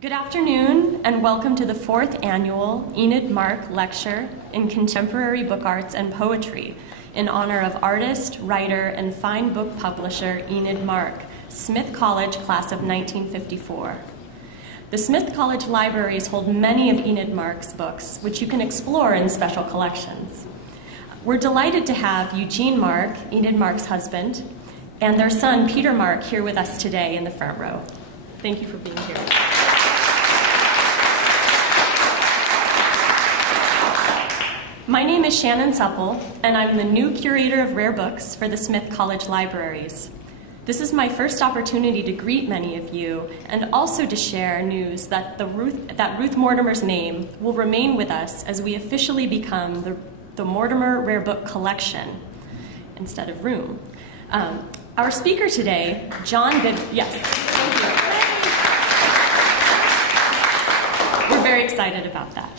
Good afternoon, and welcome to the 4th Annual Enid Mark Lecture in Contemporary Book Arts and Poetry in honor of artist, writer, and fine book publisher Enid Mark, Smith College Class of 1954. The Smith College libraries hold many of Enid Mark's books, which you can explore in special collections. We're delighted to have Eugene Mark, Enid Mark's husband, and their son, Peter Mark, here with us today in the front row. Thank you for being here. My name is Shannon Supple, and I'm the new curator of rare books for the Smith College Libraries. This is my first opportunity to greet many of you and also to share news that Ruth Mortimer's name will remain with us as we officially become the Mortimer Rare Book Collection instead of room. Our speaker today, John Bidwell. Yes, thank you. We're very excited about that.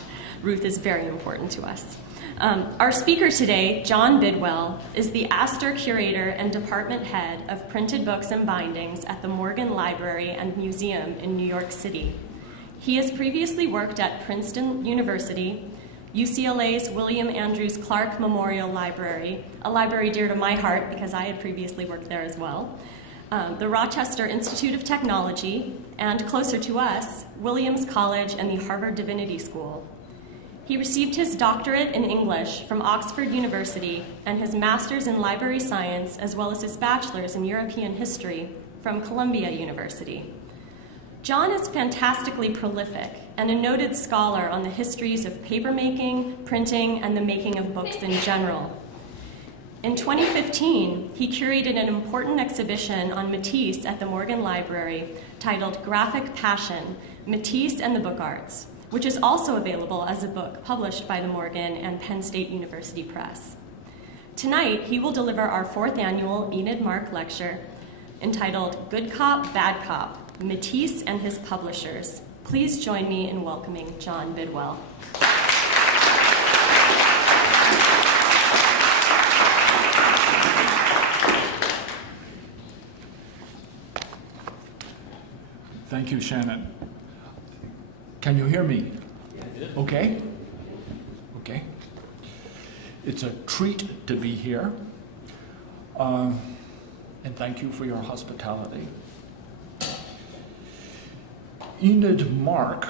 Ruth is very important to us. Our speaker today, John Bidwell, is the Astor Curator and Department Head of Printed Books and Bindings at the Morgan Library and Museum in New York City. He has previously worked at Princeton University, UCLA's William Andrews Clark Memorial Library, a library dear to my heart because I had previously worked there as well, the Rochester Institute of Technology, and closer to us, Williams College and the Harvard Divinity School. He received his doctorate in English from Oxford University and his master's in library science, as well as his bachelor's in European history from Columbia University. John is fantastically prolific and a noted scholar on the histories of papermaking, printing, and the making of books in general. In 2015, he curated an important exhibition on Matisse at the Morgan Library titled Graphic Passion, Matisse and the Book Arts, which is also available as a book published by the Morgan and Penn State University Press. Tonight, he will deliver our 4th Annual Enid Mark Lecture entitled Good Cop, Bad Cop, Matisse and His Publishers. Please join me in welcoming John Bidwell. Thank you, Shannon. Can you hear me? Okay? Okay. It's a treat to be here. And thank you for your hospitality. Enid Mark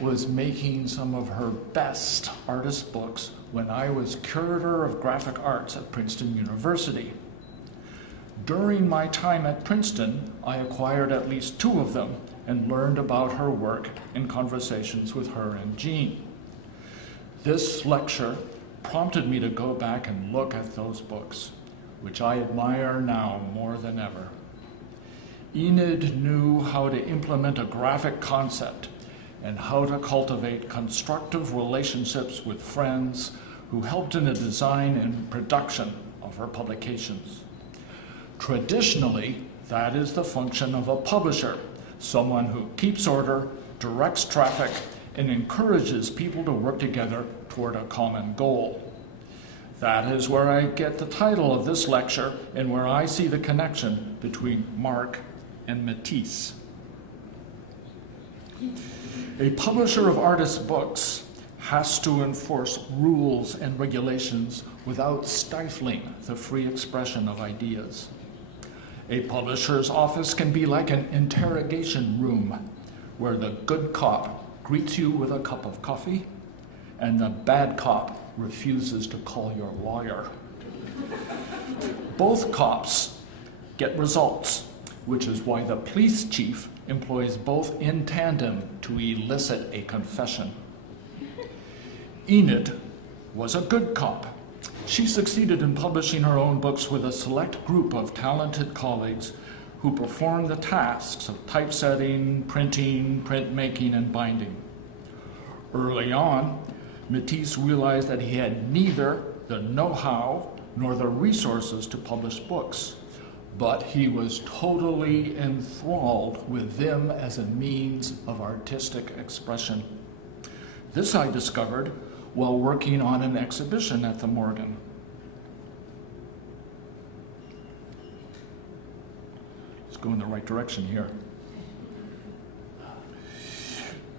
was making some of her best artist books when I was curator of graphic arts at Princeton University. During my time at Princeton, I acquired at least 2 of them and learned about her work in conversations with her and Jean. This lecture prompted me to go back and look at those books, which I admire now more than ever. Enid knew how to implement a graphic concept and how to cultivate constructive relationships with friends who helped in the design and production of her publications. Traditionally, that is the function of a publisher, someone who keeps order, directs traffic, and encourages people to work together toward a common goal. That is where I get the title of this lecture and where I see the connection between Mark and Matisse. A publisher of artists' books has to enforce rules and regulations without stifling the free expression of ideas. A publisher's office can be like an interrogation room where the good cop greets you with a cup of coffee and the bad cop refuses to call your lawyer. Both cops get results, which is why the police chief employs both in tandem to elicit a confession. Enid was a good cop. She succeeded in publishing her own books with a select group of talented colleagues who performed the tasks of typesetting, printing, printmaking, and binding. Early on, Matisse realized that he had neither the know-how nor the resources to publish books, but he was totally enthralled with them as a means of artistic expression. This I discovered while working on an exhibition at the Morgan. Let's go in the right direction here.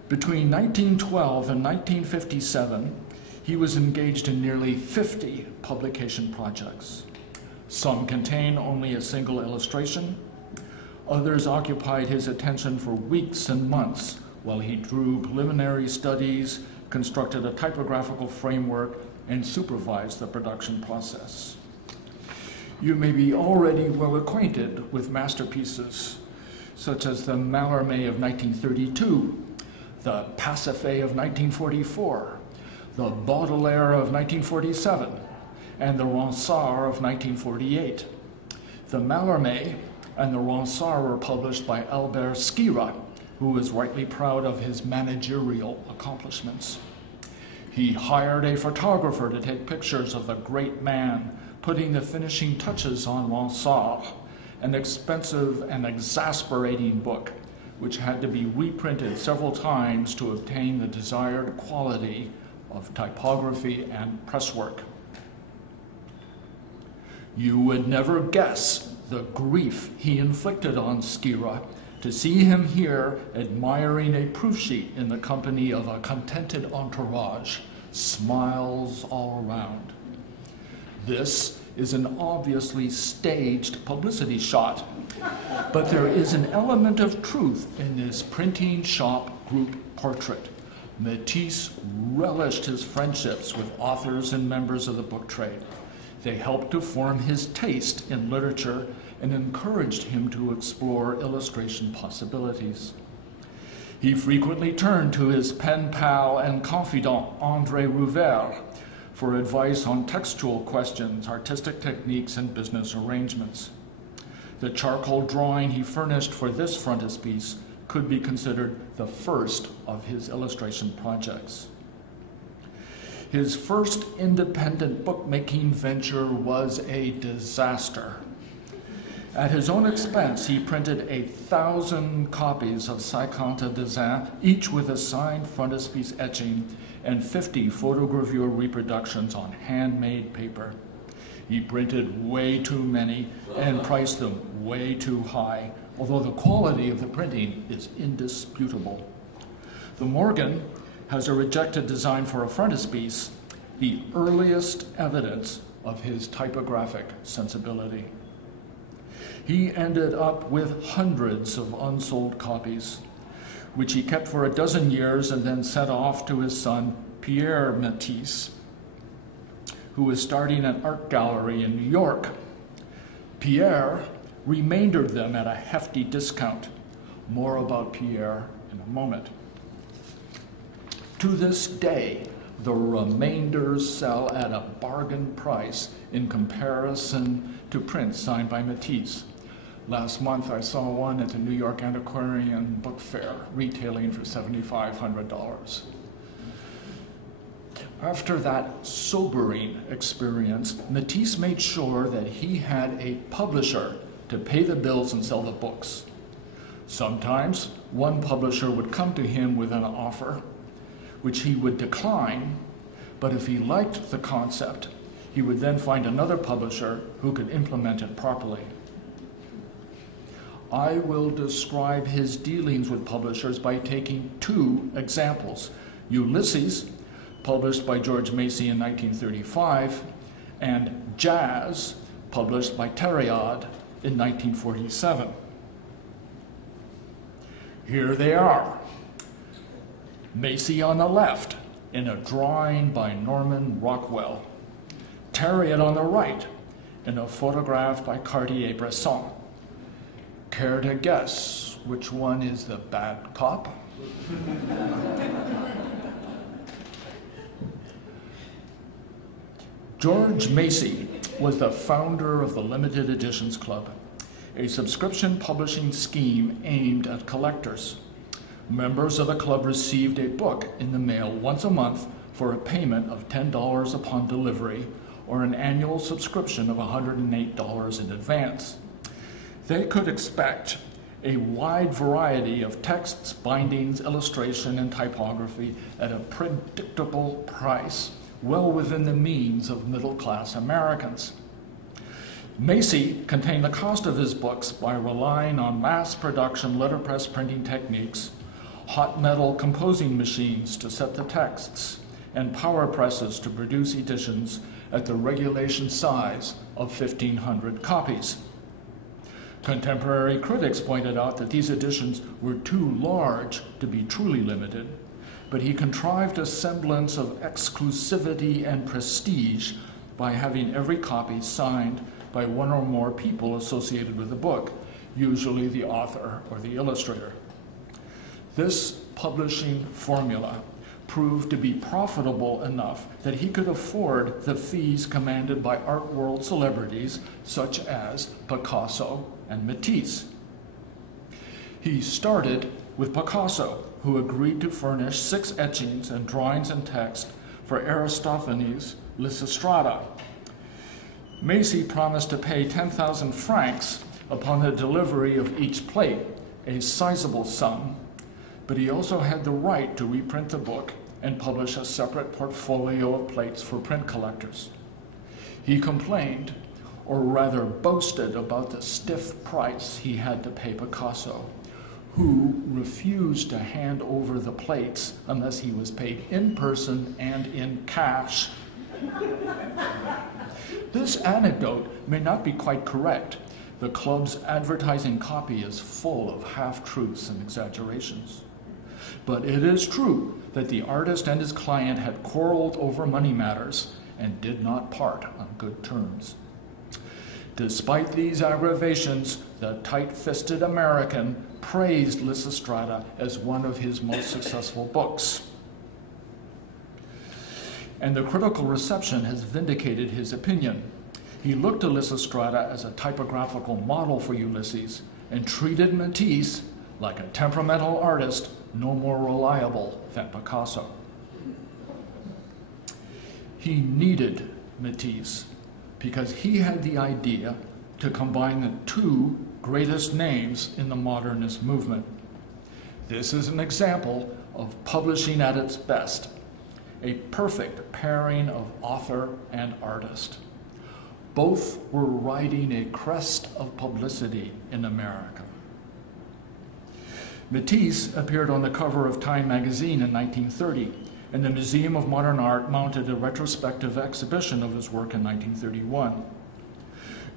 Between 1912 and 1957, he was engaged in nearly 50 publication projects. Some contain only a single illustration. Others occupied his attention for weeks and months while he drew preliminary studies, constructed a typographical framework, and supervised the production process. You may be already well acquainted with masterpieces such as the Mallarmé of 1932, the Pasiphae of 1944, the Baudelaire of 1947, and the Ronsard of 1948. The Mallarmé and the Ronsard were published by Albert Schira, who is rightly proud of his managerial accomplishments. He hired a photographer to take pictures of the great man, putting the finishing touches on Ronsard, an expensive and exasperating book, which had to be reprinted several times to obtain the desired quality of typography and presswork. You would never guess the grief he inflicted on Schira to see him here admiring a proof sheet in the company of a contented entourage, smiles all around. This is an obviously staged publicity shot, but there is an element of truth in this printing shop group portrait. Matisse relished his friendships with authors and members of the book trade. They helped to form his taste in literature and encouraged him to explore illustration possibilities. He frequently turned to his pen pal and confidant, André Rouvert, for advice on textual questions, artistic techniques, and business arrangements. The charcoal drawing he furnished for this frontispiece could be considered the first of his illustration projects. His first independent bookmaking venture was a disaster. At his own expense, he printed 1,000 copies of Cinquante Dessins, each with a signed frontispiece etching, and 50 photogravure reproductions on handmade paper. He printed way too many and priced them way too high, although the quality of the printing is indisputable. The Morgan has a rejected design for a frontispiece, the earliest evidence of his typographic sensibility. He ended up with hundreds of unsold copies, which he kept for a dozen years and then sent off to his son, Pierre Matisse, who was starting an art gallery in New York. Pierre remaindered them at a hefty discount. More about Pierre in a moment. To this day, the remainders sell at a bargain price in comparison to prints signed by Matisse. Last month, I saw one at the New York Antiquarian Book Fair, retailing for $7,500. After that sobering experience, Matisse made sure that he had a publisher to pay the bills and sell the books. Sometimes, one publisher would come to him with an offer, which he would decline, but if he liked the concept, he would then find another publisher who could implement it properly. I will describe his dealings with publishers by taking two examples. Ulysses, published by George Macy in 1935, and Jazz, published by Thériault in 1947. Here they are. Macy on the left, in a drawing by Norman Rockwell. Thériault on the right, in a photograph by Cartier-Bresson. Care to guess which one is the bad cop? George Macy was the founder of the Limited Editions Club, a subscription publishing scheme aimed at collectors. Members of the club received a book in the mail once a month for a payment of $10 upon delivery or an annual subscription of $108 in advance. They could expect a wide variety of texts, bindings, illustration, and typography at a predictable price, well within the means of middle-class Americans. Macy contained the cost of his books by relying on mass production letterpress printing techniques, hot metal composing machines to set the texts, and power presses to produce editions at the regulation size of 1,500 copies. Contemporary critics pointed out that these editions were too large to be truly limited, but he contrived a semblance of exclusivity and prestige by having every copy signed by one or more people associated with the book, usually the author or the illustrator. This publishing formula proved to be profitable enough that he could afford the fees commanded by art world celebrities such as Picasso and Matisse. He started with Picasso, who agreed to furnish 6 etchings and drawings and text for Aristophanes' Lysistrata. Macy promised to pay 10,000 francs upon the delivery of each plate, a sizable sum, but he also had the right to reprint the book and publish a separate portfolio of plates for print collectors. He complained, or rather boasted, about the stiff price he had to pay Picasso, who refused to hand over the plates unless he was paid in person and in cash. This anecdote may not be quite correct. The club's advertising copy is full of half-truths and exaggerations. But it is true that the artist and his client had quarreled over money matters and did not part on good terms. Despite these aggravations, the tight-fisted American praised Lysistrata as one of his most successful books. And the critical reception has vindicated his opinion. He looked to Lysistrata as a typographical model for Ulysses and treated Matisse like a temperamental artist no more reliable than Picasso. He needed Matisse because he had the idea to combine the 2 greatest names in the modernist movement. This is an example of publishing at its best, a perfect pairing of author and artist. Both were riding a crest of publicity in America. Matisse appeared on the cover of Time magazine in 1930, and the Museum of Modern Art mounted a retrospective exhibition of his work in 1931.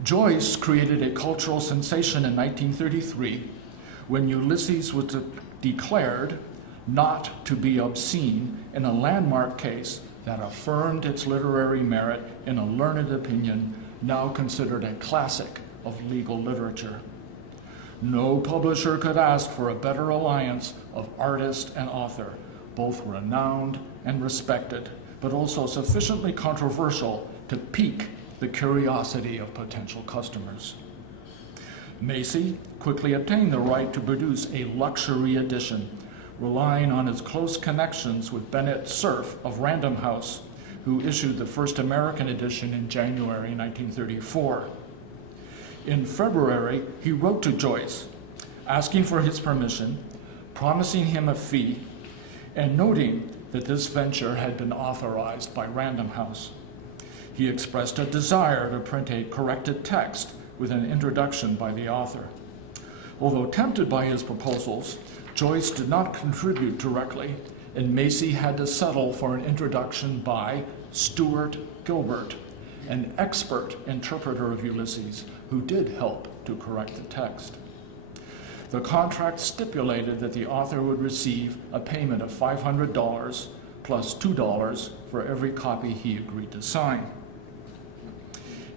Joyce created a cultural sensation in 1933 when Ulysses was declared not to be obscene in a landmark case that affirmed its literary merit in a learned opinion now considered a classic of legal literature. No publisher could ask for a better alliance of artist and author, both renowned and respected, but also sufficiently controversial to pique the curiosity of potential customers. Macy quickly obtained the right to produce a luxury edition, relying on his close connections with Bennett Cerf of Random House, who issued the first American edition in January 1934. In February, he wrote to Joyce, asking for his permission, promising him a fee, and noting that this venture had been authorized by Random House. He expressed a desire to print a corrected text with an introduction by the author. Although tempted by his proposals, Joyce did not contribute directly, and Macy had to settle for an introduction by Stuart Gilbert, an expert interpreter of Ulysses, who did help to correct the text. The contract stipulated that the author would receive a payment of $500 plus $2 for every copy he agreed to sign.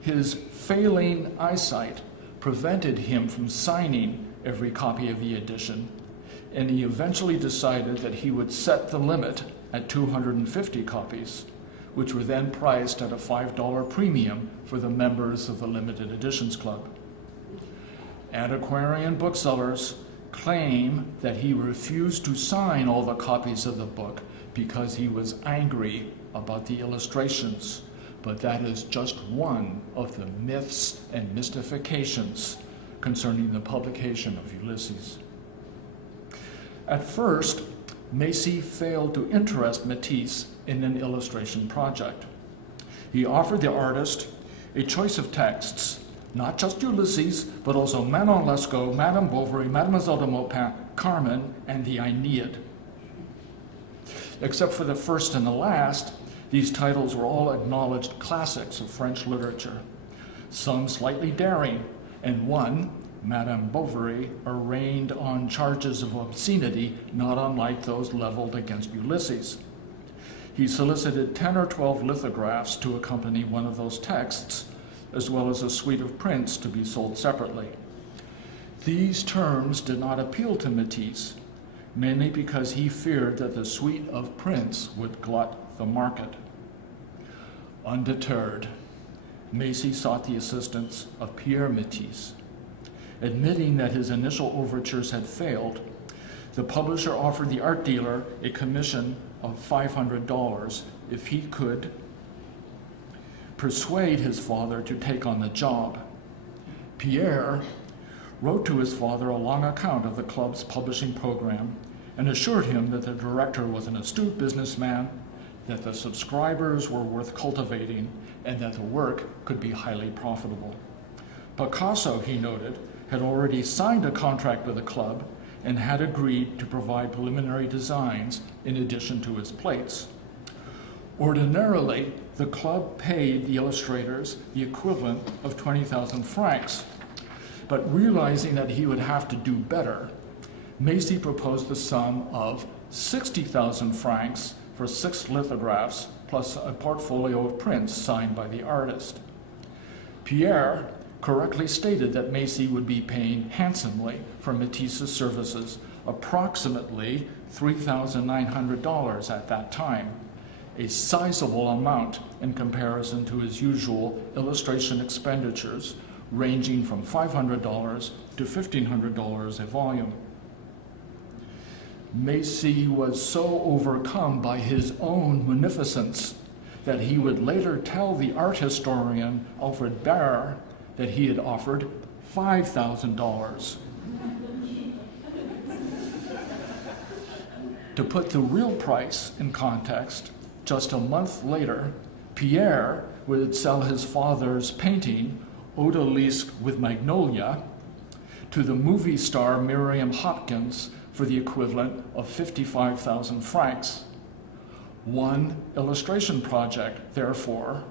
His failing eyesight prevented him from signing every copy of the edition, and he eventually decided that he would set the limit at 250 copies, which were then priced at a $5 premium for the members of the Limited Editions Club. Antiquarian booksellers claim that he refused to sign all the copies of the book because he was angry about the illustrations, but that is just one of the myths and mystifications concerning the publication of Ulysses. At first, Macy failed to interest Matisse in an illustration project. He offered the artist a choice of texts not just Ulysses, but also Manon Lescaut, Madame Bovary, Mademoiselle de Maupin, Carmen, and the Aeneid. Except for the first and the last, these titles were all acknowledged classics of French literature, some slightly daring, and one, Madame Bovary, arraigned on charges of obscenity not unlike those leveled against Ulysses. He solicited 10 or 12 lithographs to accompany one of those texts, as well as a suite of prints to be sold separately. These terms did not appeal to Matisse, mainly because he feared that the suite of prints would glut the market. Undeterred, Macy sought the assistance of Pierre Matisse. Admitting that his initial overtures had failed, the publisher offered the art dealer a commission of $500 if he could persuade his father to take on the job. Pierre wrote to his father a long account of the club's publishing program and assured him that the director was an astute businessman, that the subscribers were worth cultivating, and that the work could be highly profitable. Picasso, he noted, had already signed a contract with the club and had agreed to provide preliminary designs in addition to his plates. Ordinarily, the club paid the illustrators the equivalent of 20,000 francs, but realizing that he would have to do better, Macy proposed the sum of 60,000 francs for 6 lithographs plus a portfolio of prints signed by the artist. Pierre correctly stated that Macy would be paying handsomely for Matisse's services, approximately $3,900 at that time, a sizable amount in comparison to his usual illustration expenditures, ranging from $500 to $1,500 a volume. Macy was so overcome by his own munificence that he would later tell the art historian Alfred Baer that he had offered $5,000. To put the real price in context, just a month later, Pierre would sell his father's painting, Odalisque with Magnolia, to the movie star Miriam Hopkins for the equivalent of 55,000 francs. One illustration project, therefore,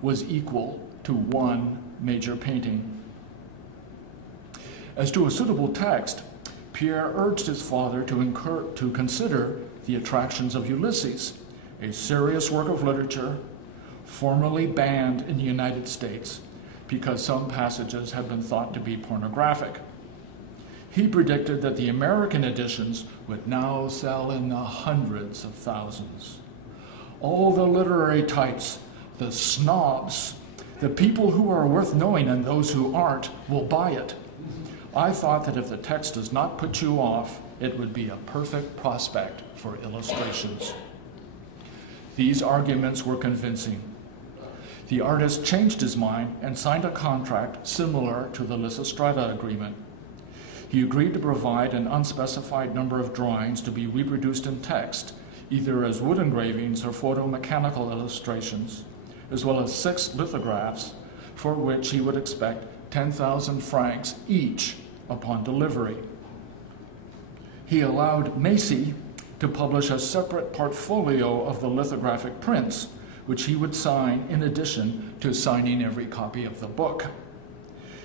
was equal to one major painting. As to a suitable text, Pierre urged his father to consider the attractions of Ulysses, a serious work of literature formerly banned in the United States because some passages had been thought to be pornographic. He predicted that the American editions would now sell in the hundreds of thousands. All the literary types, the snobs, the people who are worth knowing and those who aren't will buy it. I thought that if the text does not put you off, it would be a perfect prospect for illustrations. These arguments were convincing. The artist changed his mind and signed a contract similar to the Lysistrata agreement. He agreed to provide an unspecified number of drawings to be reproduced in text, either as wood engravings or photomechanical illustrations, as well as 6 lithographs, for which he would expect 10,000 francs each upon delivery. He allowed Macy to publish a separate portfolio of the lithographic prints, which he would sign in addition to signing every copy of the book.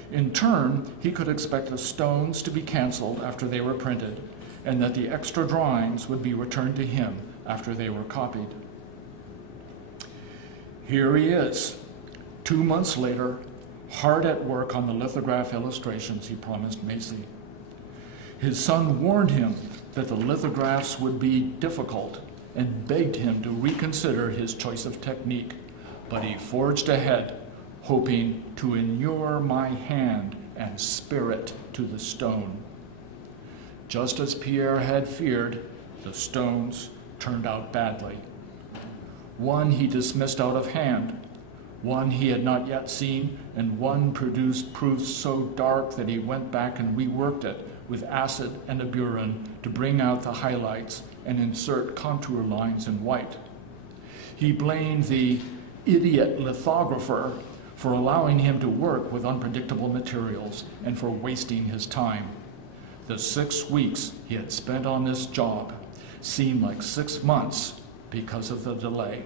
In turn, he could expect the stones to be canceled after they were printed, and that the extra drawings would be returned to him after they were copied. Here he is, 2 months later, hard at work on the lithograph illustrations he promised Macy. His son warned him that the lithographs would be difficult and begged him to reconsider his choice of technique, but he forged ahead, hoping to inure my hand and spirit to the stone. Just as Pierre had feared, the stones turned out badly. One he dismissed out of hand, one he had not yet seen, and one proved so dark that he went back and reworked it with acid and aburin to bring out the highlights and insert contour lines in white. He blamed the idiot lithographer for allowing him to work with unpredictable materials and for wasting his time. The 6 weeks he had spent on this job seemed like 6 months because of the delay.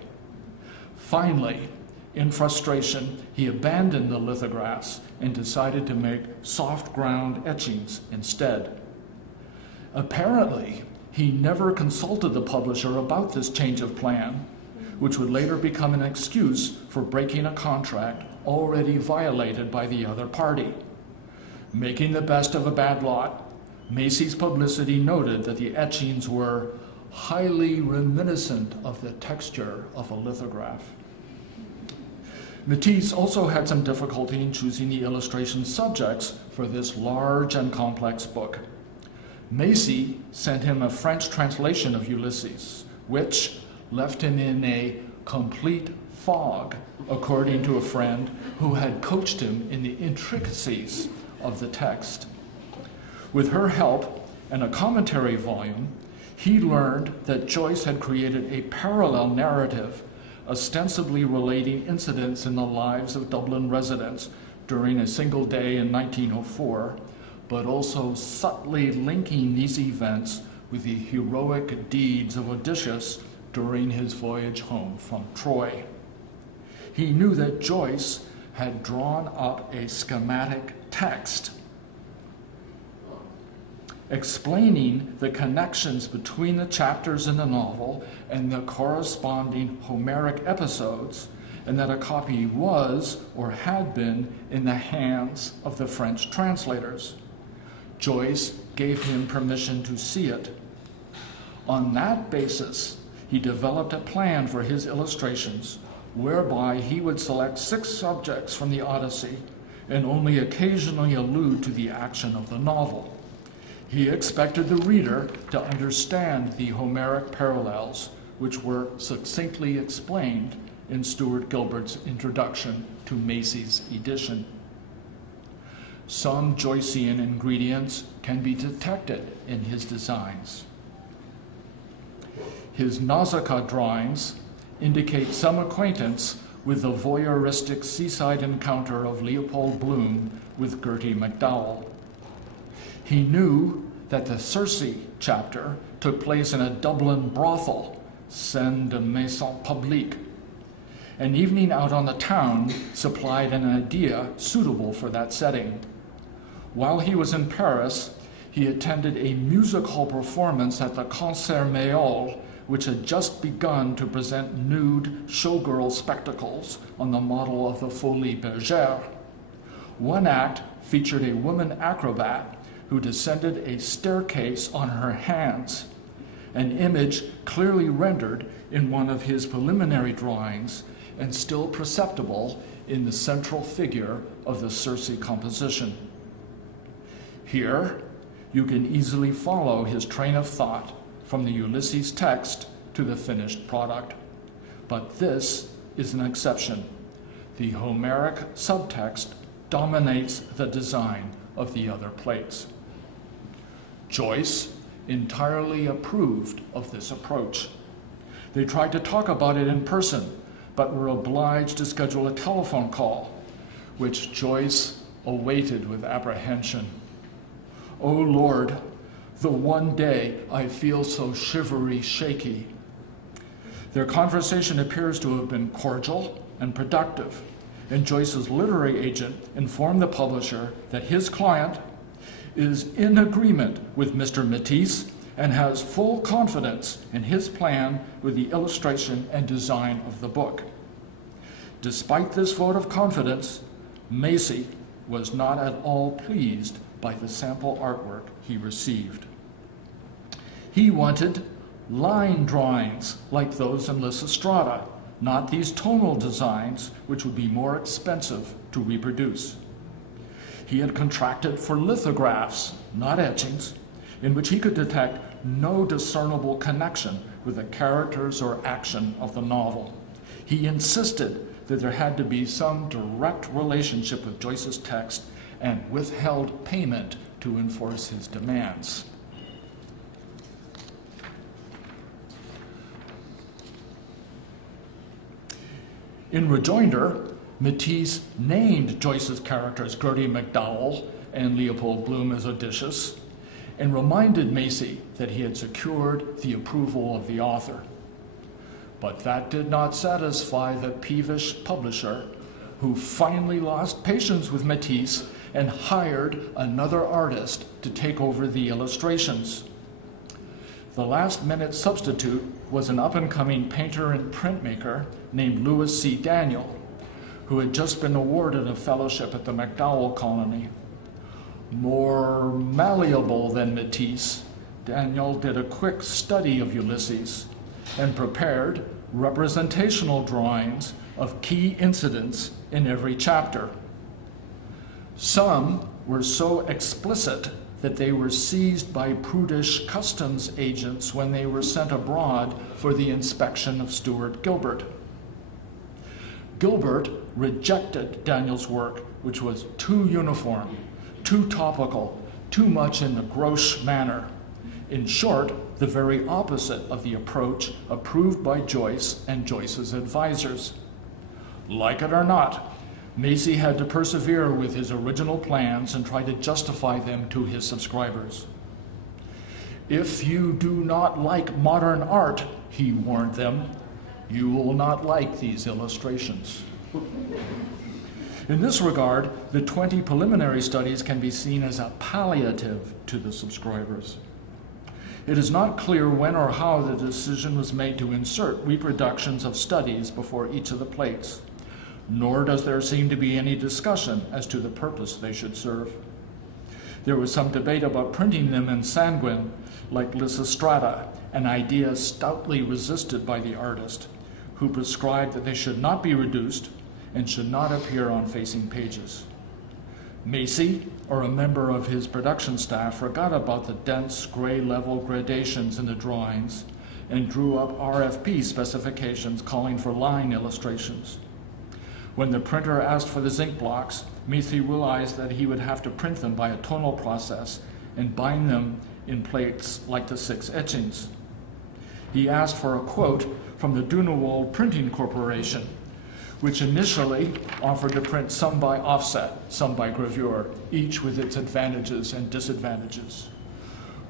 Finally, in frustration, he abandoned the lithographs and decided to make soft ground etchings instead. Apparently, he never consulted the publisher about this change of plan, which would later become an excuse for breaking a contract already violated by the other party. Making the best of a bad lot, Macy's publicity noted that the etchings were highly reminiscent of the texture of a lithograph. Matisse also had some difficulty in choosing the illustration subjects for this large and complex book. Macy sent him a French translation of Ulysses, which left him in a complete fog, according to a friend who had coached him in the intricacies of the text. With her help and a commentary volume, he learned that Joyce had created a parallel narrative ostensibly relating incidents in the lives of Dublin residents during a single day in 1904, but also subtly linking these events with the heroic deeds of Odysseus during his voyage home from Troy. He knew that Joyce had drawn up a schematic text explaining the connections between the chapters in the novel and the corresponding Homeric episodes, and that a copy was or had been in the hands of the French translators. Joyce gave him permission to see it. On that basis, he developed a plan for his illustrations, whereby he would select 6 subjects from the Odyssey and only occasionally allude to the action of the novel. He expected the reader to understand the Homeric parallels, which were succinctly explained in Stuart Gilbert's introduction to Macy's edition. Some Joycean ingredients can be detected in his designs. His Nausicaa drawings indicate some acquaintance with the voyeuristic seaside encounter of Leopold Bloom with Gertie MacDowell. He knew that the Circe chapter took place in a Dublin brothel, scène de maison publique. An evening out on the town supplied an idea suitable for that setting. While he was in Paris, he attended a music hall performance at the Concert Mayol, which had just begun to present nude showgirl spectacles on the model of the Folies Bergère. One act featured a woman acrobat who descended a staircase on her hands, an image clearly rendered in one of his preliminary drawings and still perceptible in the central figure of the Circe composition. Here, you can easily follow his train of thought from the Ulysses text to the finished product. But this is an exception. The Homeric subtext dominates the design of the other plates. Joyce entirely approved of this approach. They tried to talk about it in person, but were obliged to schedule a telephone call, which Joyce awaited with apprehension. "Oh Lord, the one day I feel so shivery shaky." Their conversation appears to have been cordial and productive, and Joyce's literary agent informed the publisher that his client is in agreement with Mr. Matisse and has full confidence in his plan with the illustration and design of the book. Despite this vote of confidence, Macy was not at all pleased by the sample artwork he received. He wanted line drawings like those in Lysistrata, not these tonal designs, which would be more expensive to reproduce. He had contracted for lithographs, not etchings, in which he could detect no discernible connection with the characters or action of the novel. He insisted that there had to be some direct relationship with Joyce's text and withheld payment to enforce his demands. In rejoinder, Matisse named Joyce's characters Gertie McDowell and Leopold Bloom as Odysseus, and reminded Macy that he had secured the approval of the author. But that did not satisfy the peevish publisher, who finally lost patience with Matisse and hired another artist to take over the illustrations. The last-minute substitute was an up-and-coming painter and printmaker named Louis C. Daniel, who had just been awarded a fellowship at the MacDowell Colony. More malleable than Matisse, Daniel did a quick study of Ulysses and prepared representational drawings of key incidents in every chapter. Some were so explicit that they were seized by prudish customs agents when they were sent abroad for the inspection of Stuart Gilbert. Gilbert rejected Daniel's work, which was too uniform, too topical, too much in the gauche manner. In short, the very opposite of the approach approved by Joyce and Joyce's advisors. Like it or not, Macy had to persevere with his original plans and try to justify them to his subscribers. If you do not like modern art, he warned them, you will not like these illustrations. In this regard, the 20 preliminary studies can be seen as a palliative to the subscribers. It is not clear when or how the decision was made to insert reproductions of studies before each of the plates, nor does there seem to be any discussion as to the purpose they should serve. There was some debate about printing them in sanguine, like Lysistrata, an idea stoutly resisted by the artist, who prescribed that they should not be reduced and should not appear on facing pages. Macy, or a member of his production staff, forgot about the dense gray-level gradations in the drawings and drew up RFP specifications calling for line illustrations. When the printer asked for the zinc blocks, Macy realized that he would have to print them by a tonal process and bind them in plates like the 6 etchings. He asked for a quote from the Dunewald Printing Corporation, which initially offered to print some by offset, some by gravure, each with its advantages and disadvantages.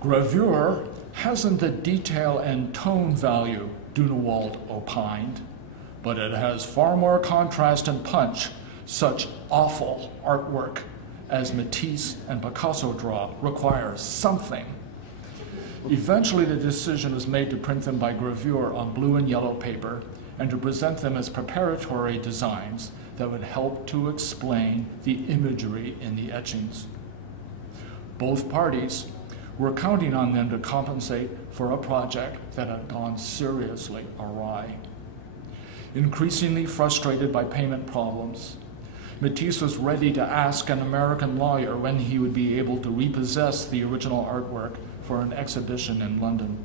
Gravure hasn't the detail and tone value, Dunewald opined, but it has far more contrast and punch. Such awful artwork as Matisse and Picasso draw requires something. Eventually, the decision was made to print them by gravure on blue and yellow paper and to present them as preparatory designs that would help to explain the imagery in the etchings. Both parties were counting on them to compensate for a project that had gone seriously awry. Increasingly frustrated by payment problems, Matisse was ready to ask an American lawyer when he would be able to repossess the original artwork for an exhibition in London.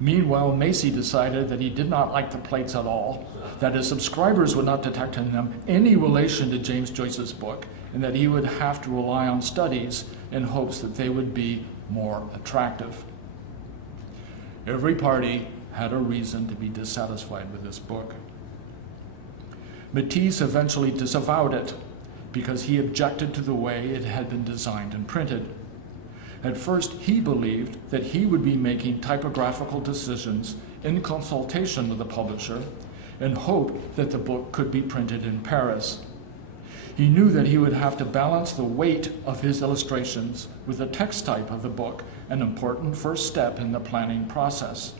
Meanwhile, Macy decided that he did not like the plates at all, that his subscribers would not detect in them any relation to James Joyce's book, and that he would have to rely on studies in hopes that they would be more attractive. Every party had a reason to be dissatisfied with this book. Matisse eventually disavowed it because he objected to the way it had been designed and printed. At first, he believed that he would be making typographical decisions in consultation with the publisher and hoped that the book could be printed in Paris. He knew that he would have to balance the weight of his illustrations with the text type of the book, an important first step in the planning process.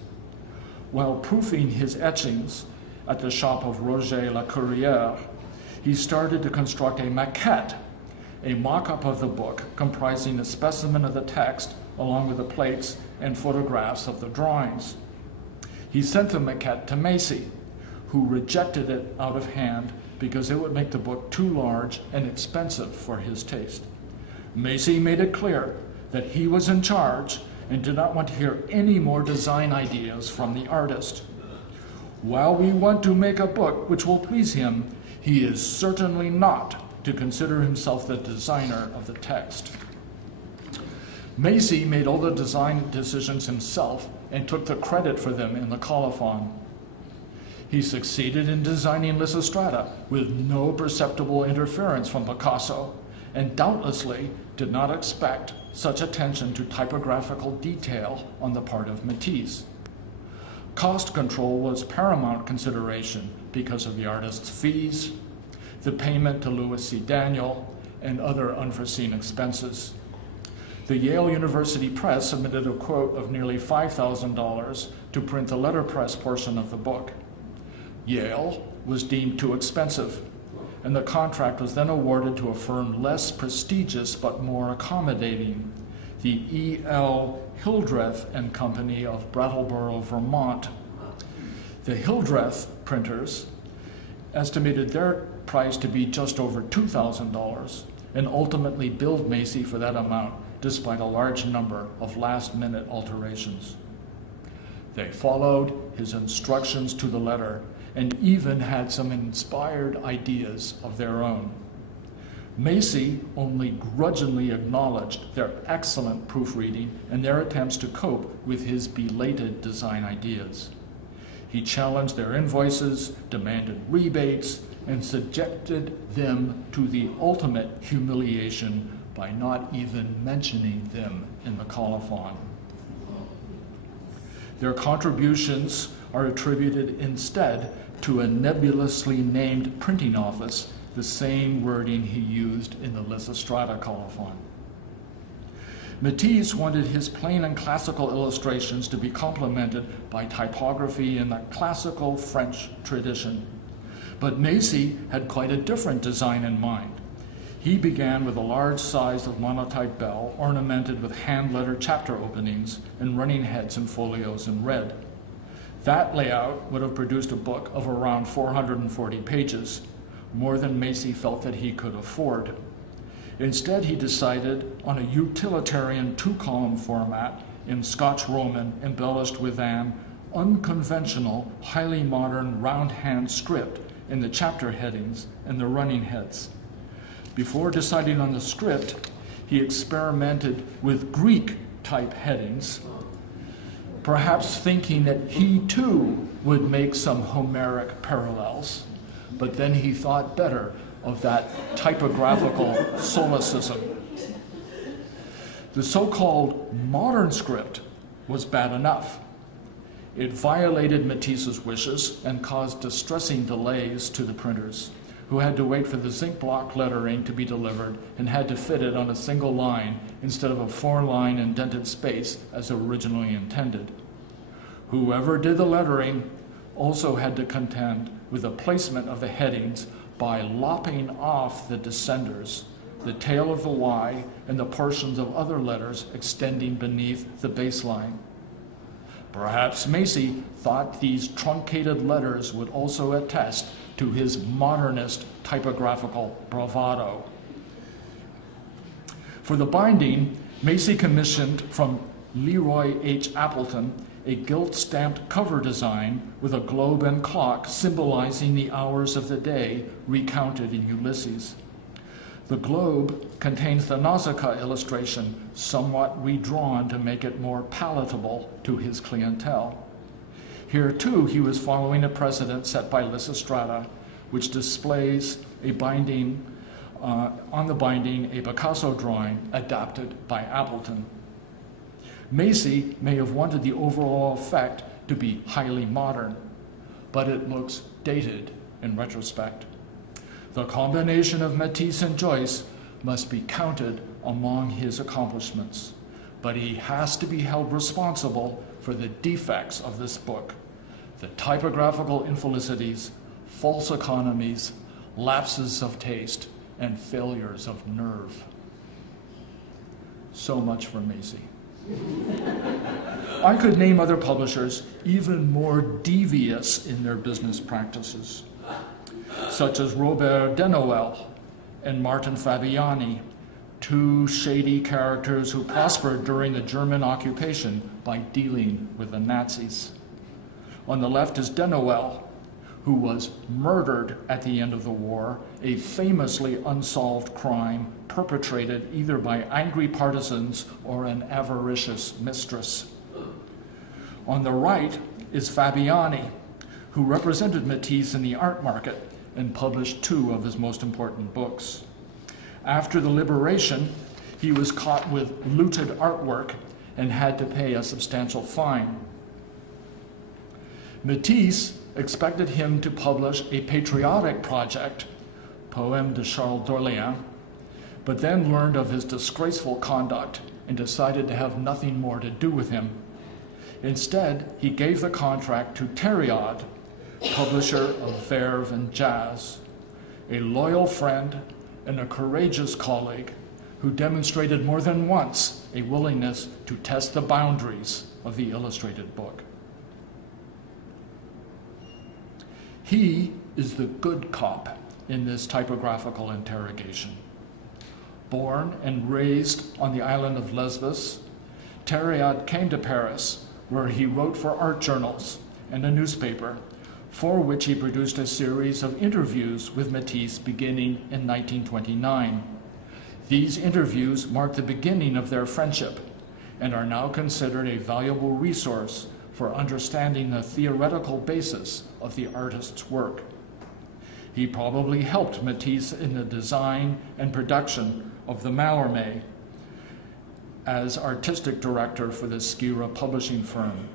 While proofing his etchings at the shop of Roger Lacourière, he started to construct a maquette, a mock-up of the book comprising a specimen of the text along with the plates and photographs of the drawings. He sent the maquette to Macy, who rejected it out of hand because it would make the book too large and expensive for his taste. Macy made it clear that he was in charge and did not want to hear any more design ideas from the artist. While we want to make a book which will please him, he is certainly not to consider himself the designer of the text. Macy made all the design decisions himself and took the credit for them in the colophon. He succeeded in designing Lysistrata with no perceptible interference from Picasso, and doubtlessly did not expect such attention to typographical detail on the part of Matisse. Cost control was paramount consideration because of the artist's fees, the payment to Louis C. Daniel, and other unforeseen expenses. The Yale University Press submitted a quote of nearly $5,000 to print the letterpress portion of the book. Yale was deemed too expensive, and the contract was then awarded to a firm less prestigious but more accommodating, the E.L. Hildreth and Company of Brattleboro, Vermont. The Hildreth printers estimated their price to be just over $2,000 and ultimately billed Macy for that amount despite a large number of last-minute alterations. They followed his instructions to the letter and even had some inspired ideas of their own. Macy only grudgingly acknowledged their excellent proofreading and their attempts to cope with his belated design ideas. He challenged their invoices, demanded rebates, and subjected them to the ultimate humiliation by not even mentioning them in the colophon. Their contributions are attributed instead to a nebulously named printing office, the same wording he used in the Lysistrata colophon. Matisse wanted his plain and classical illustrations to be complemented by typography in the classical French tradition. But Macy had quite a different design in mind. He began with a large size of monotype bell ornamented with hand-lettered chapter openings and running heads and folios in red. That layout would have produced a book of around 440 pages, more than Macy felt that he could afford. Instead, he decided on a utilitarian two-column format in Scotch Roman embellished with an unconventional, highly modern round-hand script in the chapter headings and the running heads. Before deciding on the script, he experimented with Greek-type headings, perhaps thinking that he too would make some Homeric parallels. But then he thought better of that typographical solecism. The so-called modern script was bad enough. It violated Matisse's wishes and caused distressing delays to the printers, who had to wait for the zinc block lettering to be delivered and had to fit it on a single line instead of a 4-line indented space as originally intended. Whoever did the lettering also had to contend with the placement of the headings by lopping off the descenders, the tail of the Y, and the portions of other letters extending beneath the baseline. Perhaps Macy thought these truncated letters would also attest to his modernist typographical bravado. For the binding, Macy commissioned from Leroy H. Appleton a gilt-stamped cover design with a globe and clock symbolizing the hours of the day recounted in Ulysses. The globe contains the Nausicaa illustration, somewhat redrawn to make it more palatable to his clientele. Here, too, he was following a precedent set by Lysistrata, which displays a binding, on the binding, a Picasso drawing adapted by Appleton. Macy may have wanted the overall effect to be highly modern, but it looks dated in retrospect. The combination of Matisse and Joyce must be counted among his accomplishments, but he has to be held responsible for the defects of this book, the typographical infelicities, false economies, lapses of taste, and failures of nerve. So much for Macy. I could name other publishers even more devious in their business practices, such as Robert Denoël and Martin Fabiani, two shady characters who prospered during the German occupation by dealing with the Nazis. On the left is Denoël, who was murdered at the end of the war, a famously unsolved crime perpetrated either by angry partisans or an avaricious mistress. On the right is Fabiani, who represented Matisse in the art market and published 2 of his most important books. After the liberation, he was caught with looted artwork and had to pay a substantial fine. Matisse expected him to publish a patriotic project, Poème de Charles d'Orléans, but then learned of his disgraceful conduct and decided to have nothing more to do with him. Instead, he gave the contract to Thériault, publisher of Verve and Jazz, a loyal friend and a courageous colleague who demonstrated more than once a willingness to test the boundaries of the illustrated book. He is the good cop in this typographical interrogation. Born and raised on the island of Lesbos, Thériault came to Paris, where he wrote for art journals and a newspaper, for which he produced a series of interviews with Matisse beginning in 1929. These interviews marked the beginning of their friendship and are now considered a valuable resource for understanding the theoretical basis of the artist's work. He probably helped Matisse in the design and production of the Mallarmé as artistic director for the Skira publishing firm.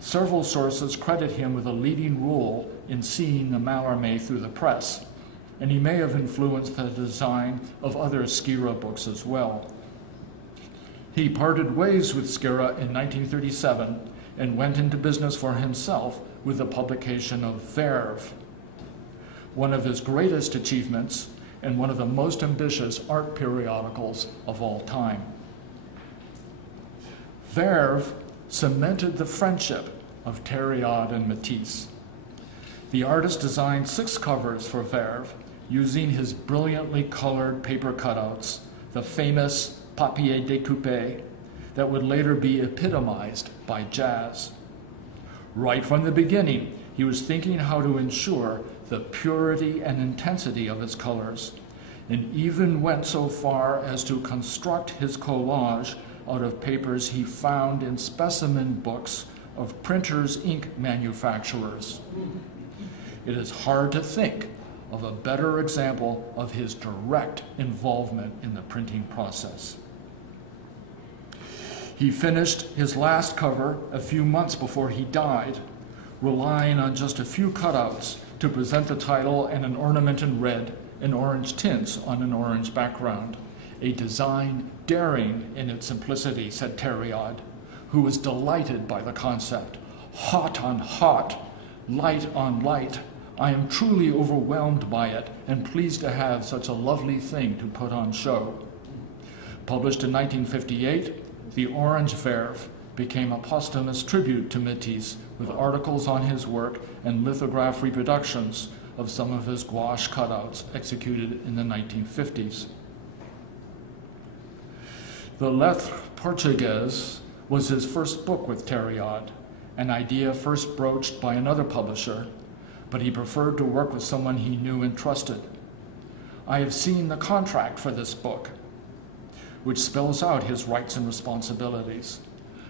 Several sources credit him with a leading role in seeing the Mallarmé through the press, and he may have influenced the design of other Skira books as well. He parted ways with Skira in 1937 and went into business for himself with the publication of Verve, one of his greatest achievements and one of the most ambitious art periodicals of all time. Verve cemented the friendship of Thériault and Matisse. The artist designed 6 covers for Verve using his brilliantly colored paper cutouts, the famous papier découpé that would later be epitomized by Jazz. Right from the beginning, he was thinking how to ensure the purity and intensity of his colors, and even went so far as to construct his collage out of papers he found in specimen books of printers' ink manufacturers. It is hard to think of a better example of his direct involvement in the printing process. He finished his last cover a few months before he died, relying on just a few cutouts to present the title and an ornament in red and orange tints on an orange background, a design daring in its simplicity, said Thériault, who was delighted by the concept. Hot on hot, light on light, I am truly overwhelmed by it and pleased to have such a lovely thing to put on show. Published in 1958, the Orange Verve became a posthumous tribute to Matisse with articles on his work and lithograph reproductions of some of his gouache cutouts executed in the 1950s. The Lettre Portugaise was his first book with Thériault, an idea first broached by another publisher, but he preferred to work with someone he knew and trusted. I have seen the contract for this book, which spells out his rights and responsibilities.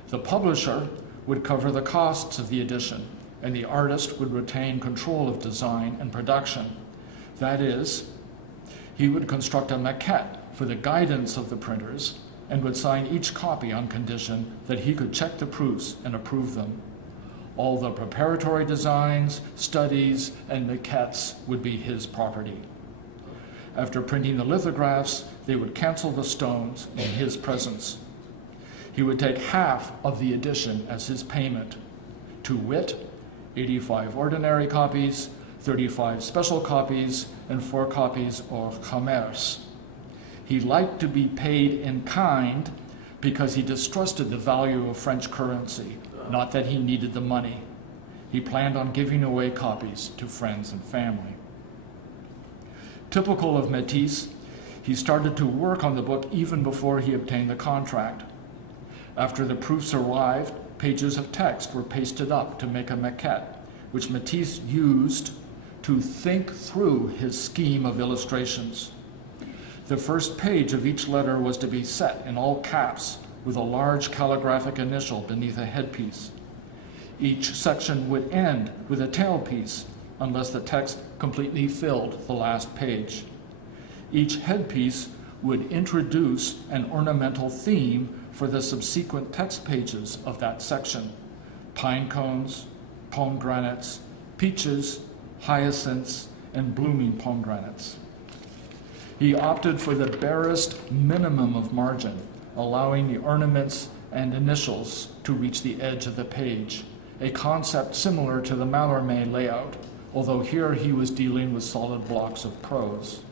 The publisher would cover the costs of the edition, and the artist would retain control of design and production. That is, he would construct a maquette for the guidance of the printers and would sign each copy on condition that he could check the proofs and approve them. All the preparatory designs, studies, and maquettes would be his property. After printing the lithographs, they would cancel the stones in his presence. He would take half of the edition as his payment, to wit, 85 ordinary copies, 35 special copies, and 4 copies hors commerce. He liked to be paid in kind because he distrusted the value of French currency, not that he needed the money. He planned on giving away copies to friends and family. Typical of Matisse, he started to work on the book even before he obtained the contract. After the proofs arrived, pages of text were pasted up to make a maquette, which Matisse used to think through his scheme of illustrations. The first page of each letter was to be set in all caps with a large calligraphic initial beneath a headpiece. Each section would end with a tailpiece, unless the text completely filled the last page. Each headpiece would introduce an ornamental theme for the subsequent text pages of that section: pine cones, pomegranates, peaches, hyacinths, and blooming pomegranates. He opted for the barest minimum of margin, allowing the ornaments and initials to reach the edge of the page, a concept similar to the Mallarmé layout, although here he was dealing with solid blocks of prose.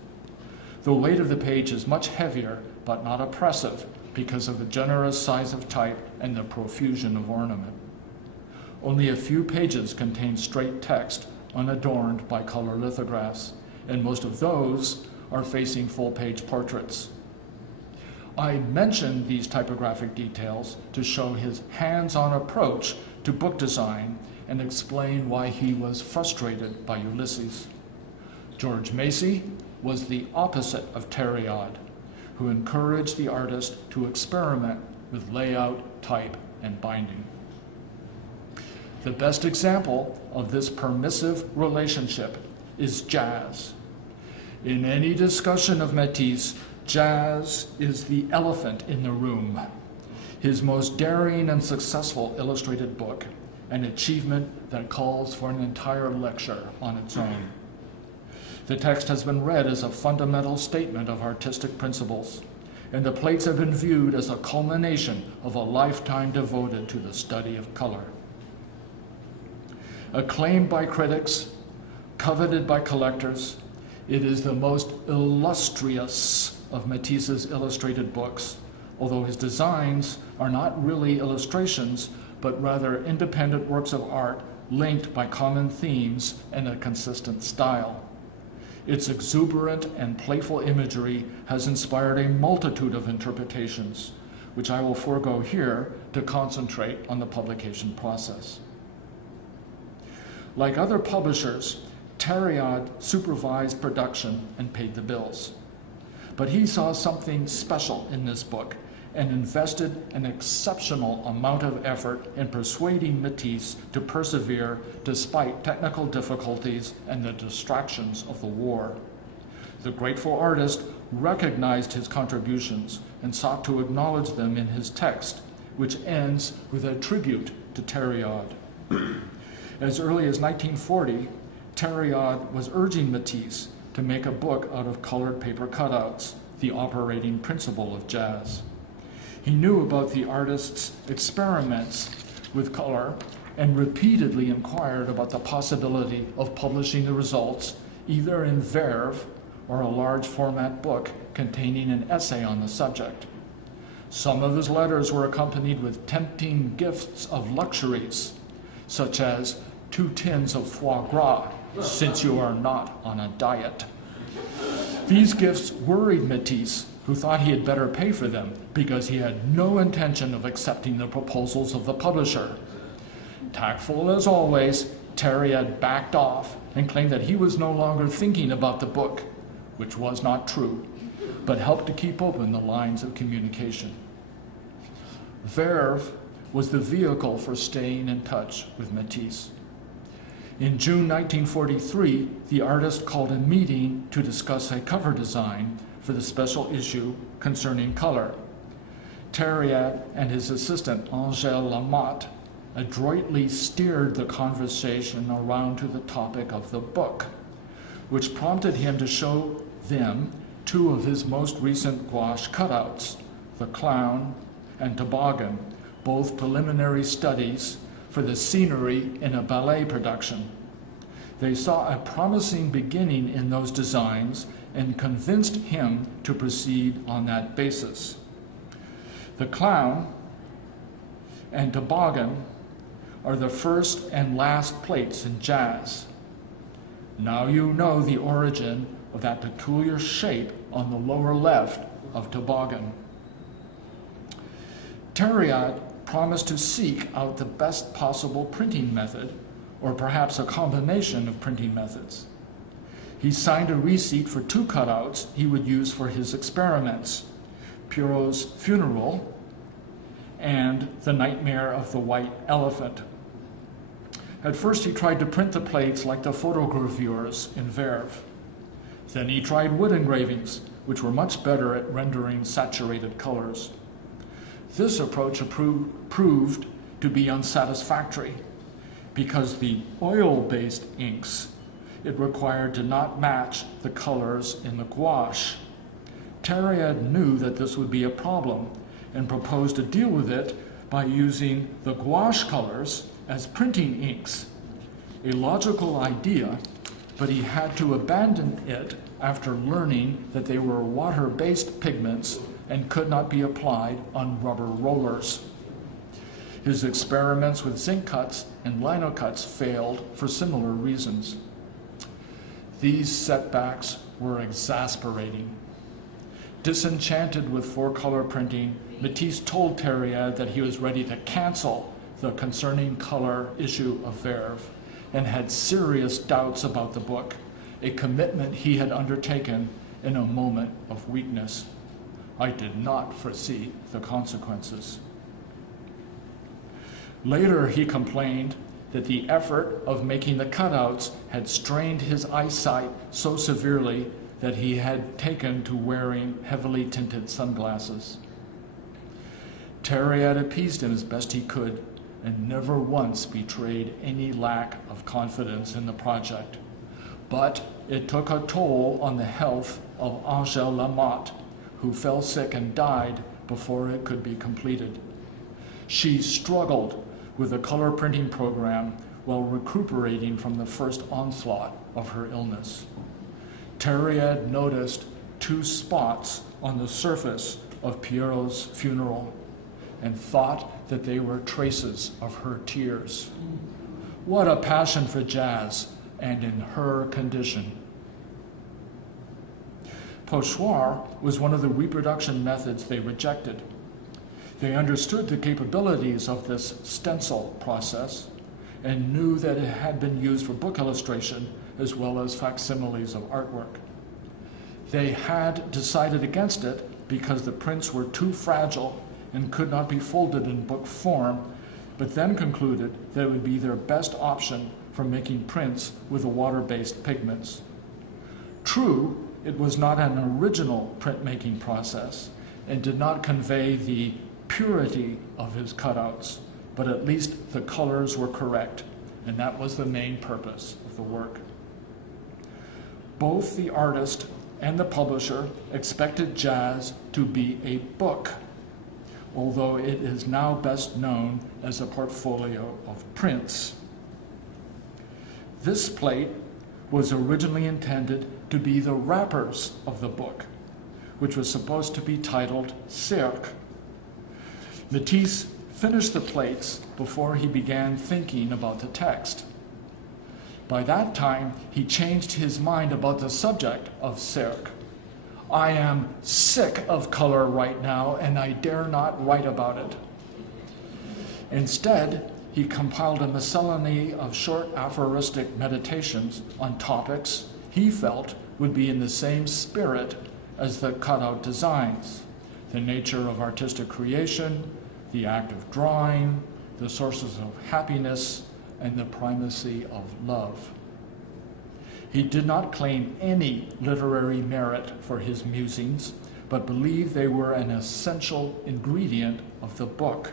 The weight of the page is much heavier, but not oppressive, because of the generous size of type and the profusion of ornament. Only a few pages contain straight text, unadorned by color lithographs, and most of those are facing full-page portraits. I mention these typographic details to show his hands-on approach to book design and explain why he was frustrated by Ulysses. George Macy was the opposite of Thériault, who encouraged the artist to experiment with layout, type, and binding. The best example of this permissive relationship is jazz. In any discussion of Matisse, jazz is the elephant in the room. His most daring and successful illustrated book, an achievement that calls for an entire lecture on its own. The text has been read as a fundamental statement of artistic principles, and the plates have been viewed as a culmination of a lifetime devoted to the study of color. Acclaimed by critics, coveted by collectors, it is the most illustrious of Matisse's illustrated books, although his designs are not really illustrations, but rather independent works of art linked by common themes and a consistent style. Its exuberant and playful imagery has inspired a multitude of interpretations, which I will forego here to concentrate on the publication process. Like other publishers, Thériault supervised production and paid the bills. But he saw something special in this book and invested an exceptional amount of effort in persuading Matisse to persevere despite technical difficulties and the distractions of the war. The grateful artist recognized his contributions and sought to acknowledge them in his text, which ends with a tribute to Thériault. As early as 1940, Thériault was urging Matisse to make a book out of colored paper cutouts, the operating principle of jazz. He knew about the artist's experiments with color and repeatedly inquired about the possibility of publishing the results either in verve or a large format book containing an essay on the subject. Some of his letters were accompanied with tempting gifts of luxuries, such as 2 tins of foie gras, since you are not on a diet. These gifts worried Matisse, who thought he had better pay for them because he had no intention of accepting the proposals of the publisher. Tactful as always, Thériault backed off and claimed that he was no longer thinking about the book, which was not true, but helped to keep open the lines of communication. Verve was the vehicle for staying in touch with Matisse. In June 1943, the artist called a meeting to discuss a cover design for the special issue concerning color. Thériault and his assistant, Angèle Lamotte, adroitly steered the conversation around to the topic of the book, which prompted him to show them 2 of his most recent gouache cutouts, The Clown and Toboggan, both preliminary studies for the scenery in a ballet production. They saw a promising beginning in those designs and convinced him to proceed on that basis. The Clown and Toboggan are the first and last plates in jazz. Now you know the origin of that peculiar shape on the lower left of Toboggan. Thériault promised to seek out the best possible printing method, or perhaps a combination of printing methods. He signed a receipt for 2 cutouts he would use for his experiments, Pierrot's Funeral and The Nightmare of the White Elephant. At first he tried to print the plates like the photogravures in Verve. Then he tried wood engravings, which were much better at rendering saturated colors. This approach proved to be unsatisfactory because the oil-based inks it required did not match the colors in the gouache. Thériault knew that this would be a problem and proposed to deal with it by using the gouache colors as printing inks. A logical idea, but he had to abandon it after learning that they were water-based pigments and could not be applied on rubber rollers. His experiments with zinc cuts and lino cuts failed for similar reasons. These setbacks were exasperating. Disenchanted with four-color printing, Matisse told Thériault that he was ready to cancel the concerning color issue of Verve and had serious doubts about the book, a commitment he had undertaken in a moment of weakness. I did not foresee the consequences. Later, he complained that the effort of making the cutouts had strained his eyesight so severely that he had taken to wearing heavily tinted sunglasses. Thériault appeased him as best he could and never once betrayed any lack of confidence in the project. But it took a toll on the health of Angèle Lamotte, who fell sick and died before it could be completed. She struggled with the color printing program while recuperating from the first onslaught of her illness. Thériault noticed 2 spots on the surface of Pierrot's funeral and thought that they were traces of her tears. What a passion for jazz, and in her condition. Pochoir was one of the reproduction methods they rejected. They understood the capabilities of this stencil process and knew that it had been used for book illustration as well as facsimiles of artwork. They had decided against it because the prints were too fragile and could not be folded in book form, but then concluded that it would be their best option for making prints with the water-based pigments. True, it was not an original printmaking process and did not convey the purity of his cutouts, but at least the colors were correct, and that was the main purpose of the work. Both the artist and the publisher expected jazz to be a book, although it is now best known as a portfolio of prints. This plate was originally intended to be the wrappers of the book, which was supposed to be titled Cirque. Matisse finished the plates before he began thinking about the text. By that time, he changed his mind about the subject of Cirque. I am sick of color right now, and I dare not write about it. Instead, he compiled a miscellany of short aphoristic meditations on topics he felt would be in the same spirit as the cutout designs: the nature of artistic creation, the act of drawing, the sources of happiness, and the primacy of love. He did not claim any literary merit for his musings, but believed they were an essential ingredient of the book.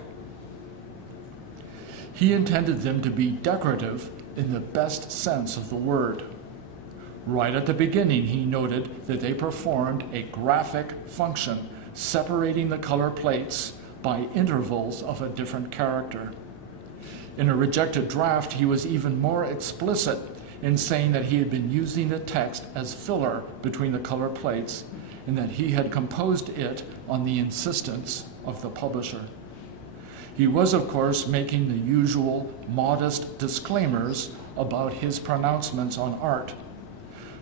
He intended them to be decorative in the best sense of the word. Right at the beginning, he noted that they performed a graphic function, separating the color plates by intervals of a different character. In a rejected draft, he was even more explicit in saying that he had been using the text as filler between the color plates and that he had composed it on the insistence of the publisher. He was, of course, making the usual modest disclaimers about his pronouncements on art,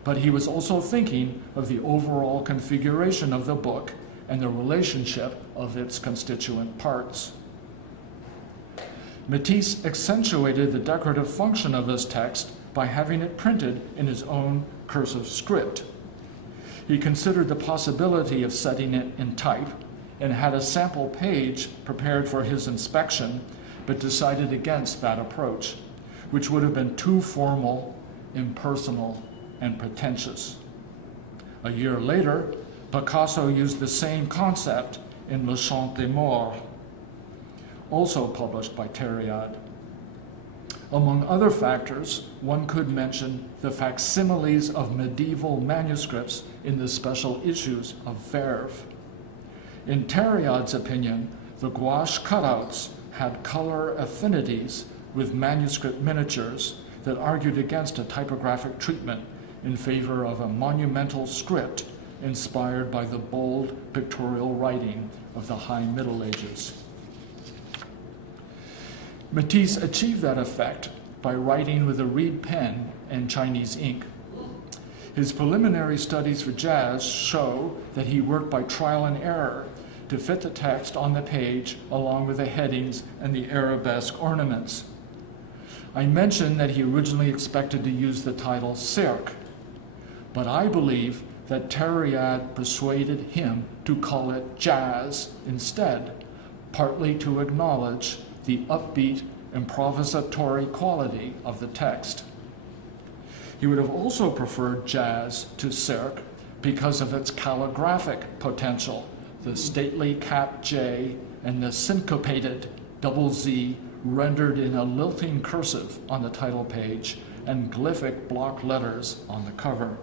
but he was also thinking of the overall configuration of the book and the relationship of its constituent parts. Matisse accentuated the decorative function of this text by having it printed in his own cursive script. He considered the possibility of setting it in type and had a sample page prepared for his inspection, but decided against that approach, which would have been too formal, impersonal, and pretentious. A year later, Picasso used the same concept in Le Chant des Morts, also published by Thériault. Among other factors, one could mention the facsimiles of medieval manuscripts in the special issues of Verve. In Thériault's opinion, the gouache cutouts had color affinities with manuscript miniatures that argued against a typographic treatment in favor of a monumental script inspired by the bold pictorial writing of the High Middle Ages. Matisse achieved that effect by writing with a reed pen and Chinese ink. His preliminary studies for jazz show that he worked by trial and error to fit the text on the page along with the headings and the arabesque ornaments. I mentioned that he originally expected to use the title Cirque, but I believe that Thériault persuaded him to call it jazz instead, partly to acknowledge the upbeat, improvisatory quality of the text. He would have also preferred jazz to Cirque because of its calligraphic potential, the stately cap J and the syncopated double Z rendered in a lilting cursive on the title page and glyphic block letters on the cover.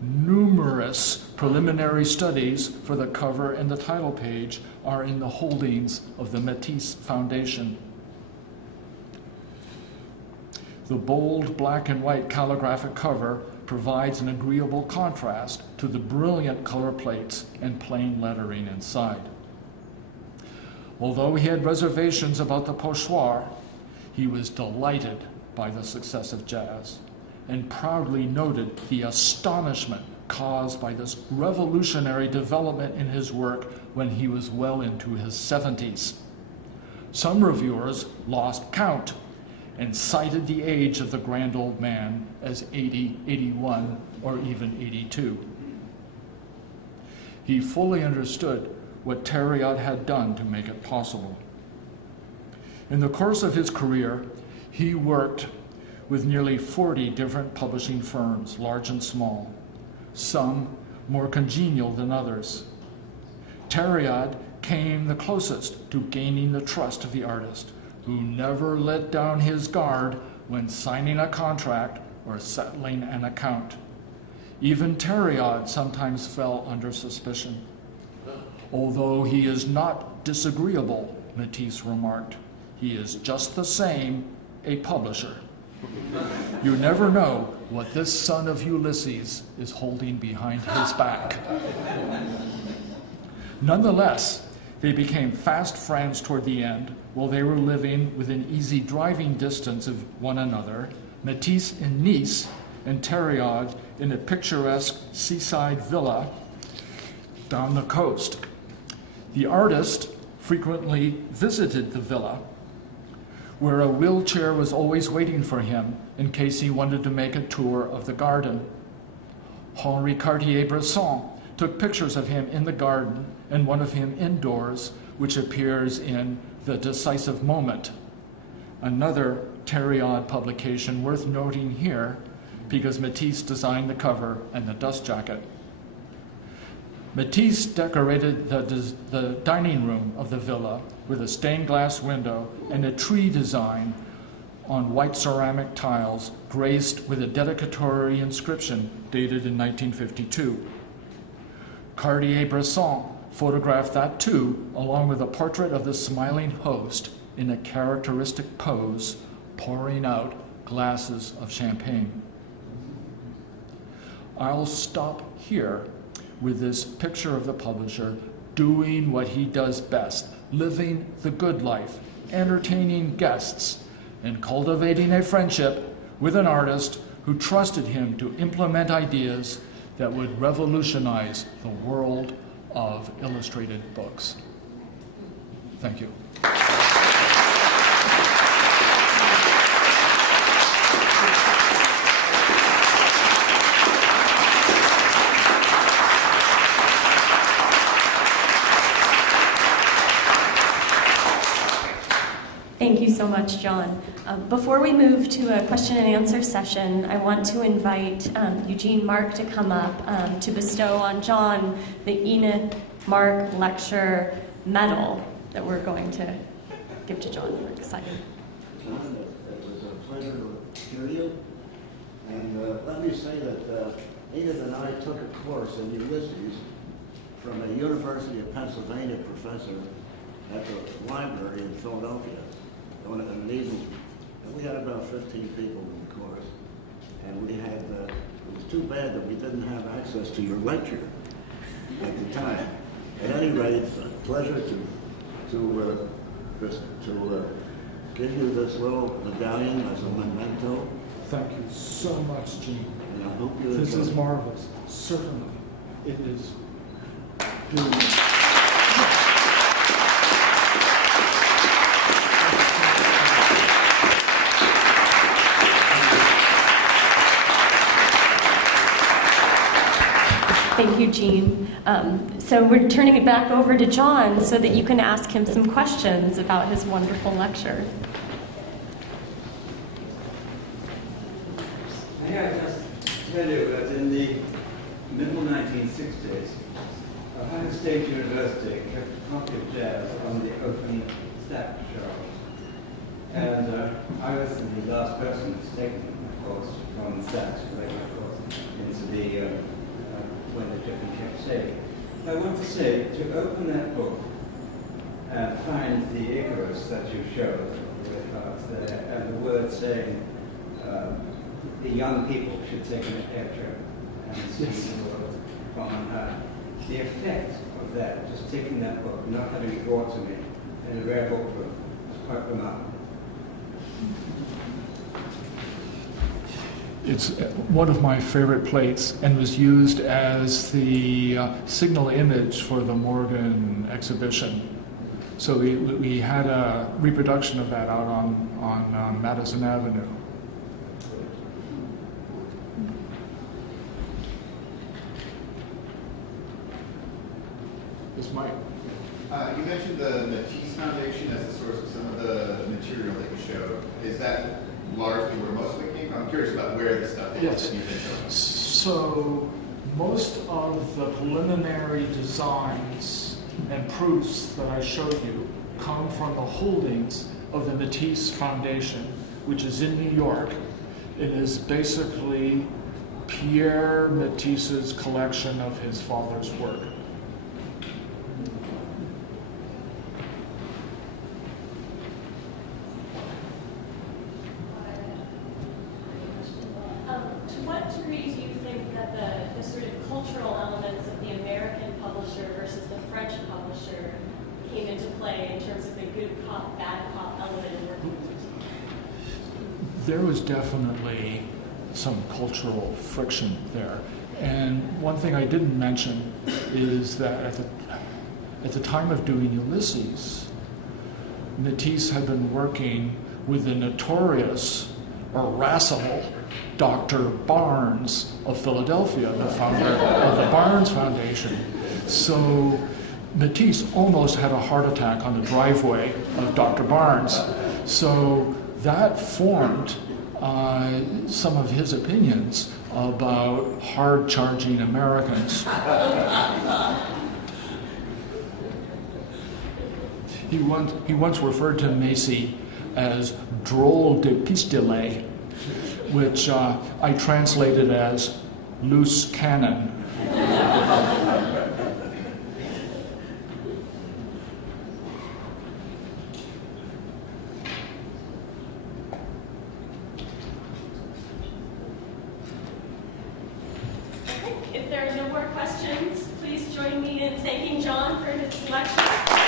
Numerous preliminary studies for the cover and the title page are in the holdings of the Matisse Foundation. The bold black and white calligraphic cover provides an agreeable contrast to the brilliant color plates and plain lettering inside. Although he had reservations about the pochoir, he was delighted by the success of jazz and proudly noted the astonishment caused by this revolutionary development in his work when he was well into his 70s. Some reviewers lost count and cited the age of the grand old man as 80, 81, or even 82. He fully understood what Thériault had done to make it possible. In the course of his career, he worked with nearly 40 different publishing firms, large and small, some more congenial than others. Thériault came the closest to gaining the trust of the artist, who never let down his guard when signing a contract or settling an account. Even Thériault sometimes fell under suspicion. Although he is not disagreeable, Matisse remarked, he is just the same a publisher. You never know what this son of Ulysses is holding behind his back. Nonetheless, they became fast friends toward the end, while they were living within easy driving distance of one another, Matisse in Nice and Thériault in a picturesque seaside villa down the coast. The artist frequently visited the villa, where a wheelchair was always waiting for him in case he wanted to make a tour of the garden. Henri Cartier-Bresson took pictures of him in the garden and one of him indoors, which appears in The Decisive Moment, another Thériault publication worth noting here because Matisse designed the cover and the dust jacket. Matisse decorated the dining room of the villa with a stained glass window and a tree design on white ceramic tiles graced with a dedicatory inscription dated in 1952. Cartier-Bresson photographed that too, along with a portrait of the smiling host in a characteristic pose, pouring out glasses of champagne. I'll stop here with this picture of the publisher doing what he does best, living the good life, entertaining guests, and cultivating a friendship with an artist who trusted him to implement ideas that would revolutionize the world of illustrated books. Thank you. Thank you so much, much, John. Before we move to a question and answer session, I want to invite Eugene Mark to come up to bestow on John the Enid Mark Lecture medal that we're going to give to John. We're excited. John, it was a pleasure to hear you. And let me say that Enid and I took a course in Ulysses from a University of Pennsylvania professor at the library in Philadelphia on an evening. And we had about 15 people in the course. And we had, it was too bad that we didn't have access to your lecture at the time. At any rate, it's a pleasure to give you this little medallion as a memento. Thank you so much, Gene. And I hope you This enjoy is it. marvelous. Certainly. It is beautiful. Thank you, Jean. So we're turning it back over to John so that you can ask him some questions about his wonderful lecture. May I just tell you that in the middle 1960s, Ohio State University kept a copy of jazz on the open stack shelves. And I was the last person to take the course from the stacks, but they of course into the when the different kept safe. I want to say, to open that book and find the Icarus that you showed with us there, and the word saying the young people should take an air trip and see the world from on high. The effect of that, just taking that book, not having it brought to me in a rare book room, was quite remarkable. It's one of my favorite plates and was used as the signal image for the Morgan exhibition. So we had a reproduction of that out on Madison Avenue. This might. You mentioned the Matisse Foundation as the source of some of the material that you showed. Is that largely where most of it came from? I'm curious about where the stuff is Yes. that you've been showing. So most of the preliminary designs and proofs that I showed you come from the holdings of the Matisse Foundation, which is in New York. It is basically Pierre Matisse's collection of his father's work. To what degree do you think that the sort of cultural elements of the American publisher versus the French publisher came into play in terms of the good cop, bad cop element in working with? There was definitely some cultural friction there. And one thing I didn't mention is that at the time of doing Ulysses, Matisse had been working with the notorious, irascible Dr. Barnes of Philadelphia, the founder of the Barnes Foundation. So Matisse almost had a heart attack on the driveway of Dr. Barnes. So that formed some of his opinions about hard-charging Americans. He once referred to Macy as drôle de pistolet, which I translated as loose cannon. If there are no more questions, please join me in thanking John for his lecture.